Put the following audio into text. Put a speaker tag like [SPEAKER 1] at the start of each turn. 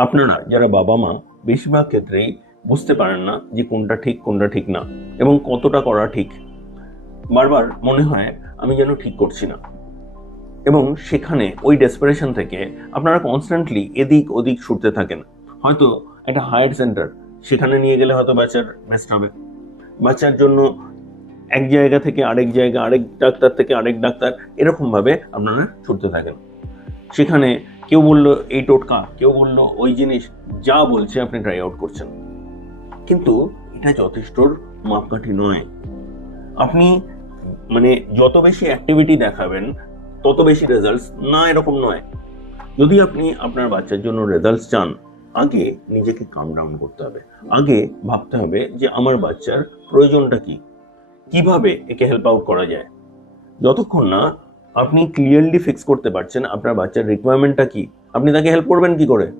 [SPEAKER 1] আপনারা যারা বাবা মা, বেশিরভাগ ক্ষেত্রেই বুঝতে পারেন না যে কোনটা ঠিক কোনটা ঠিক না এবং কতটা করা ঠিক। বারবার মনে হয় আমি যেন ঠিক করছি না। এবং সেখানে ওই ডেসপারেশন থেকে আপনারা কনস্ট্যান্টলি এদিক ওদিক ছুটতে থাকেন। হয়তো একটা হায়ার সেন্টার সেখানে নিয়ে গেলে হয়তো বাচ্চার বেস্ট হবে। বাচ্চার জন্য এক জায়গা থেকে আরেক জায়গা, আরেক ডাক্তার থেকে আরেক ডাক্তার, এরকমভাবে আপনারা ছুটতে থাকেন। সেখানে কেউ বলল, এই টোটকা। কেউ বলল, ওই জিনিস। যা বলছে, আপনি ট্রাই আউট করছেন। কিন্তু এটা যথেষ্টর মাপকাঠি নয়। আপনি মানে যত বেশি অ্যাক্টিভিটি দেখাবেন, তত বেশি রেজাল্টস না এরকম নয়। যদি আপনি আপনার বাচ্চার জন্য রেজাল্টস চান, আগে নিজেকে কাম ডাউন করতে হবে। আগে ভাবতে হবে যে, আমার বাচ্চার প্রয়োজনটা কি? কীভাবে একে হেল্প আউট করা যায়? যতক্ষণ না আপনি ক্লিয়ারলি ফিক্স করতে পারছেন আপনার বাচ্চার রিকোয়ারমেন্টটা কি? আপনি তাকে হেল্প করবেন কি করে?